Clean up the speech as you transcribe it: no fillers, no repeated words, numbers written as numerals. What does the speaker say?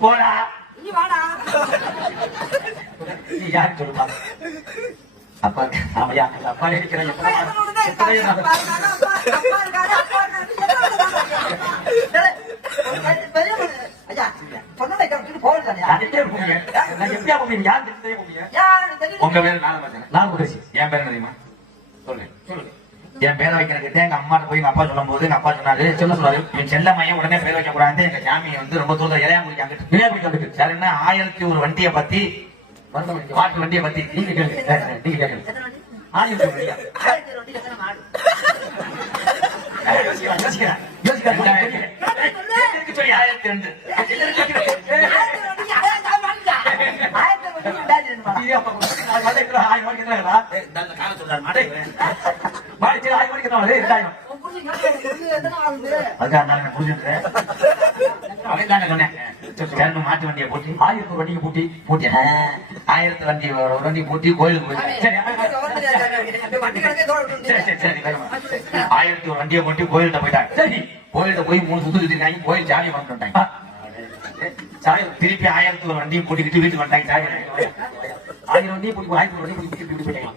போடா நீ வாடா. நீ யாரு சொல்லுப்பா அப்பா ஆமையா அப்பா இருக்கிறேன் அப்பா இருக்காரு, அப்பா இருக்காரு. பெரிய ஐயா பொண்ணு வைக்க போடுறாங்க. எப்படியா போவீங்க யார் தெரியும் உங்க பேரு நாகமகரிஷி என் பேர் தெரியுமா சொல்லுங்க சொல்லுங்க என் பேரை வைக்கிறதுக்கு எங்க அம்மா போய் எங்க அப்பா சொல்லும் போது எங்க அப்பா சொன்னாரு சொன்னாரு என் செல்லம்மையை உடனே பேர் வைக்க கூடாது எங்க சாமியை வந்து ரொம்ப தூரம் இளையாங்குடிக்காங்க சார் என்ன 1001 வண்டியை பத்தி மாட்டு வண்டியை பத்தி நீங்க கேளுங்க நீங்க கேளுங்க 1001 வண்டியா யோசிக்கிறேன் யோசிக்கிறேன் 1002 மாட்டு வண்டியை போட்டி 1000 வண்டிக்கு பூட்டி பூட்டி 1000 வண்டி பூட்டி கோயிலுக்கு போயிட்டு 1001 வண்டியை போட்டி கோயில்கிட்ட போயிட்டாங்க. சரி கோயில்கிட்ட போய் 3 சுத்து சுத்திருக்காங்க. கோயில் சாமி பண்ணிட்டு வந்துட்டாங்க. திருப்பி 1001 வண்டியை போட்டிக்கிட்டு வீட்டுக்கு வந்துட்டாங்க. 1000 வண்டியை போட்டி 1000 வண்டியை போட்டி போயிட்டாங்க.